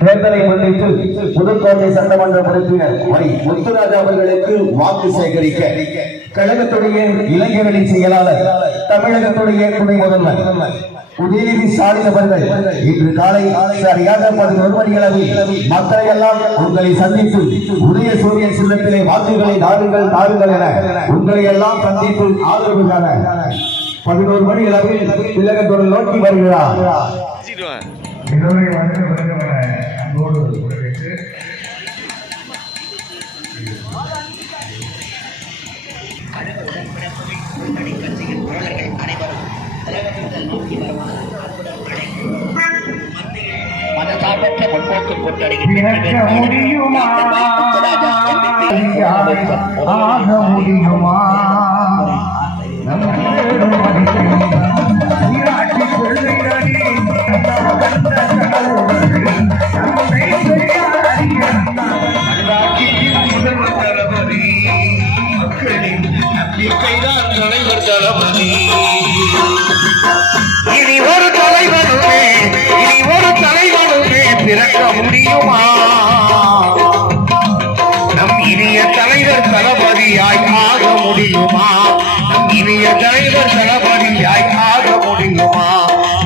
தேர்தலை முன்னிட்டு புதுக்கோட்டை சட்டமன்ற உறுப்பினர் முத்துராஜா அவர்களுக்கு வாக்கு சேகரிக்க கழகத்துடைய இளைஞரணி செயலாளர் தமிழகத்துடைய துணை முதல்வர் உதயநிதி ஸ்டாலின் அவர்கள் இன்று காலை சரியாக 11 மணி அளவில் மக்களை எல்லாம் உங்களை சந்தித்து உதய சூரியன் சின்னத்திலே வாக்குகளை தாருங்கள் என உங்களை எல்லாம் சந்தித்து ஆதரவு காண 11 மணி அளவில் திலகத்துடன் நோக்கி வருகிறார். மதசார்பற்ற முற்போக்கு கூட்டணியில் தலைவர் தளபதி இனி ஒரு தலைவனுமே பிறக்க முடியுமா? நம் இனிய தலைவர் தளபதியாய் ஆக முடியுமா? நம் இனிய தலைவர் தளபதியாய் ஆக முடியுமா?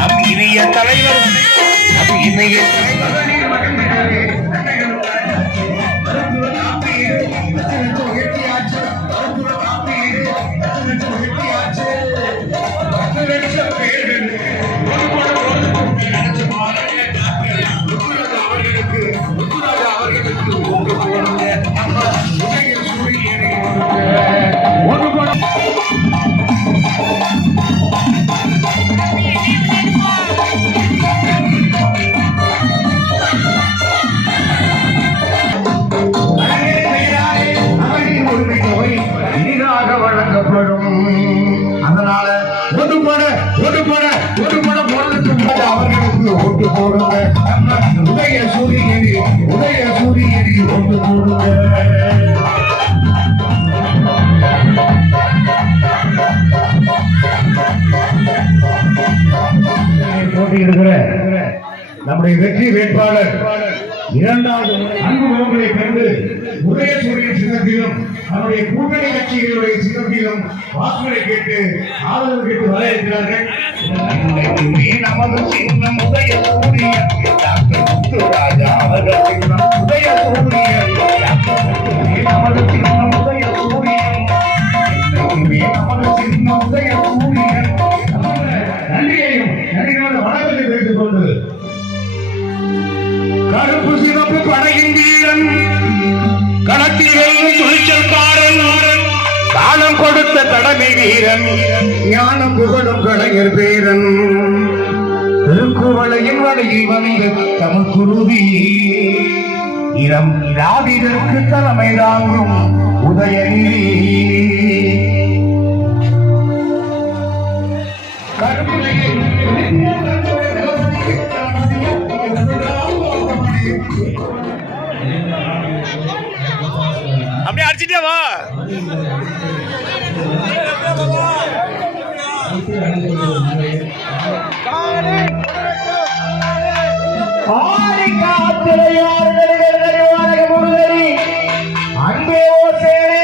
நம் இனிய தலைவர் உதய சூரியனி ஒன்று போடுங்க. போட்டியிடுகிற நம்முடைய வெற்றி வேட்பாளர் இரண்டாவது அன்புகளை கண்டு உதயசூரியன் சின்னத்திலும் நம்முடைய கூட்டணி கட்சிகளுடைய சின்னத்திலும் வாக்குகளை கேட்டு ஆதரவு கேட்டு வர இருக்கிறார்கள். நமது சின்னம் உதயசூரியன் டாக்டர் முத்துராஜா அவர்கள் சின்னம் உதயசூரியன் நமது சின்னம் உதயசூரியன் நமது சின்னம் உதயசூரியன். நன்றியையும் நன்றியோட வணக்கத்தை தெரிவித்துக் கொண்டு கருப்பு சிவப்பு படையின் வீரன் களத்தில் வெல்லும் துணிச்சல்காரன் காலம் கொடுத்த கடமை வீரன் ஞானம் புகழும் கலைஞர் பேரன் திருக்குவளையின் வழியில் வந்த தமிழ் குருதி இளம் திராவிடருக்கு தலைமை தாங்கும் உதயநிதி அப்படியே அடிச்சிட்டே வா. அன்பே ஓ சேரே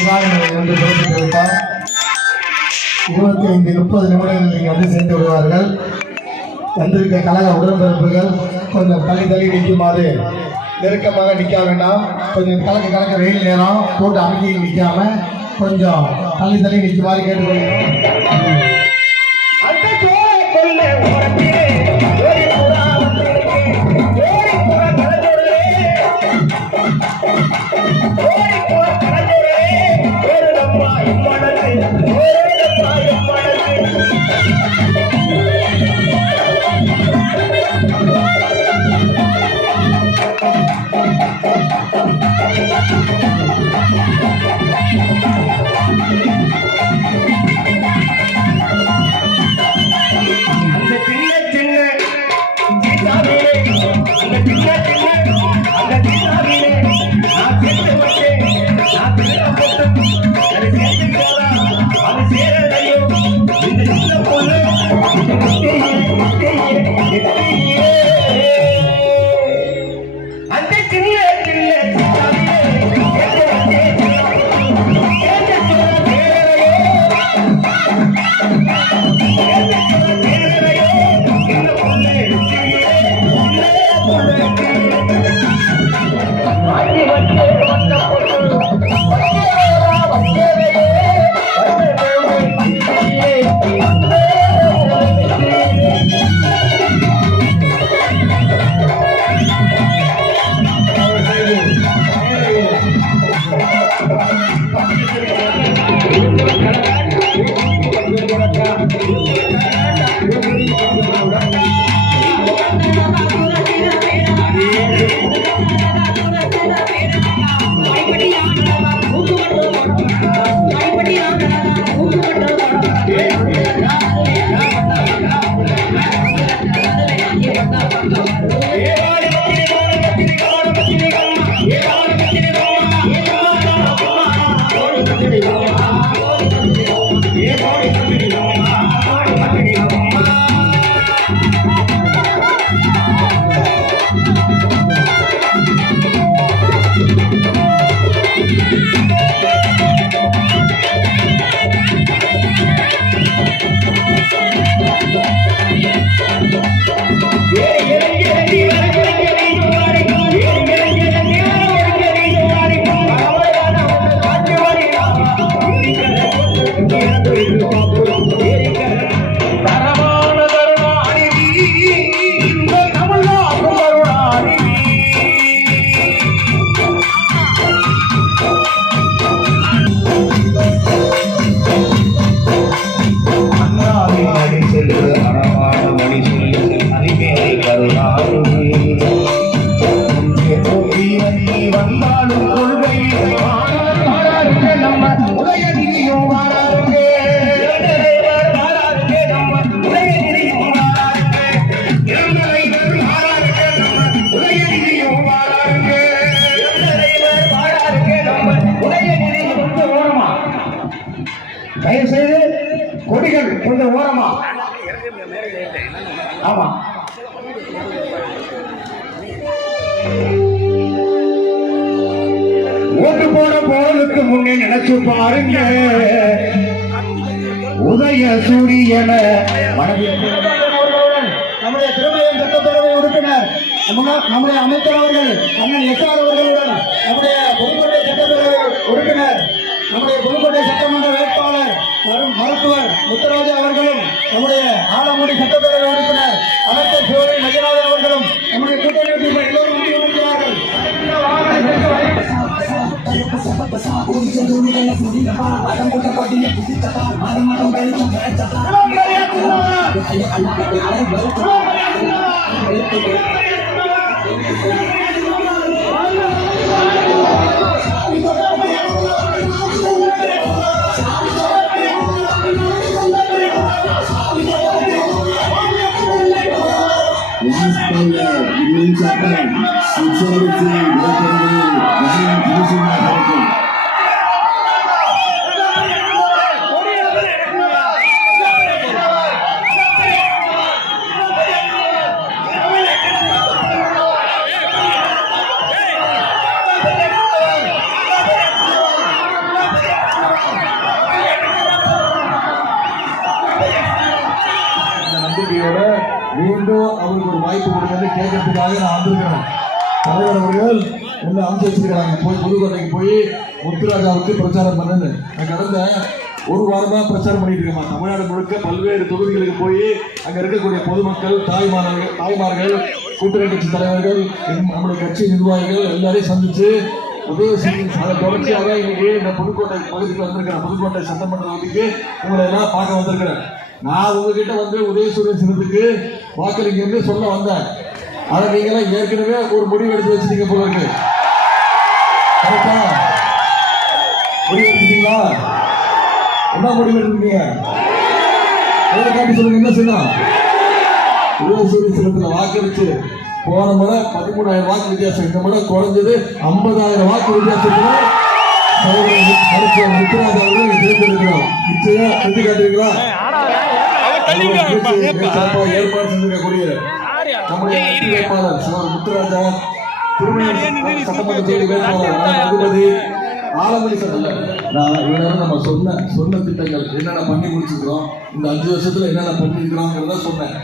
விழாவினை வந்து தொடர்ந்து வைத்தார். 25-30 நிமிடங்கள் இங்கே வந்து சேர்ந்து விடுவார்கள். வந்திருக்க கழக உடன்பிறப்புகள் கொஞ்சம் தள்ளி நிற்குமாறு, நெருக்கமாக நிற்க வேண்டாம். கொஞ்சம் கலக்க வெயில் நேரம் போட்டு அமைக்கி நிற்காம கொஞ்சம் தள்ளி நிற்குமாறு கேட்டுக்கொள்கிறோம். தயவுசெய்து கொடிகள் கொஞ்சம் ஓரமா. ஆமா, ஓட்டு போட போறதுக்கு முன்னே நினைச்சு பாருங்க, உதய சூரியன மனதில் நம்முடைய திருமயம் சட்டப்பேரவை உறுப்பினர் நம்முடைய அமைச்சர் அவர்கள் அண்ணன் எஸ்ஆர் அவர்களுடன் நம்முடைய புதுக்கோட்டை சட்டப்பேரவை உறுப்பினர் நம்முடைய புதுக்கோட்டை சட்டமன்ற வேட்பாளர் மருத்துவர் முத்துராஜா அவர்களும் நம்முடைய ஆலங்குடி சட்டப்பேரவை உறுப்பினர் அமைச்சர் சிவரி நஜநாதன் அவர்களும் நம்முடைய கூட்டணி எல்லோரும் முன்னிறுத்தினார்கள். mengucapkan solusi dari Komisi மீண்டும் அவருக்கு ஒரு வாய்ப்பு கொடுக்கறது கேட்கறதுக்காக நான் வந்திருக்கிறேன். தலைவர் அவர்கள் என்ன அனுப்பிச்சு வச்சிருக்கிறாங்க, போய் புதுக்கோட்டைக்கு போய் முத்துராஜாவுக்கு பிரச்சாரம் பண்ணுன்னு. நான் கடந்த ஒரு வாரமா பிரச்சாரம் பண்ணிட்டு இருக்கேன். தமிழ்நாடு முழுக்க பல்வேறு தொகுதிகளுக்கு போய் அங்க இருக்கக்கூடிய பொதுமக்கள், தாய்மார்கள், கூட்டணி கட்சி தலைவர்கள், நம்முடைய கட்சி நிர்வாகிகள் எல்லாரையும் சந்திச்சு உதயசூரியன் தொடர்ச்சியாக இன்னைக்கு இந்த புதுக்கோட்டை பகுதிக்கு வந்திருக்கிறேன். புதுக்கோட்டை சட்டமன்ற தொகுதிக்கு உங்களை எல்லாம் பார்க்க வந்திருக்கிறேன். நான் உங்ககிட்ட வந்து உதயசூரியன் சின்னத்துக்கு வாக்களிங்க சொல்ல வந்தேன். அதை நீங்களாம் ஏற்கனவே ஒரு முடிவு எடுத்து வச்சிருக்கீங்க போல இருக்கு. கரெக்டா? முடிவு எடுத்துட்டீங்களா? என்ன முடிவு எடுத்துருக்கீங்க? காட்டி சொல்லுங்க. என்ன சொன்னா உதயசூரியன் சின்னத்துல வாக்களிச்சு போன முறை 13,000 வாக்கு வித்தியாசம், இந்த முறை குறைஞ்சது 50,000 வாக்கு வித்தியாசத்துல முத்துராஜ் அவர்கள் தேர்ந்தெடுக்கிறோம். நிச்சயம் செஞ்சு காட்டுவீங்களா? ஏற்பாடு செஞ்சிருக்கக்கூடிய நம்முடைய வேட்பாளர் முத்துராஜா, திருமணம் சட்டமன்ற தொகுதி வேட்பாளர் ரகுபதி, ஆலமணி சட்டத்தில் நம்ம சொன்ன திட்டங்கள் என்னென்ன பண்ணி முடிச்சிருக்கிறோம், இந்த 5 வருஷத்துல என்னென்ன பண்ணிருக்கிறோங்கிறத சொன்னேன்.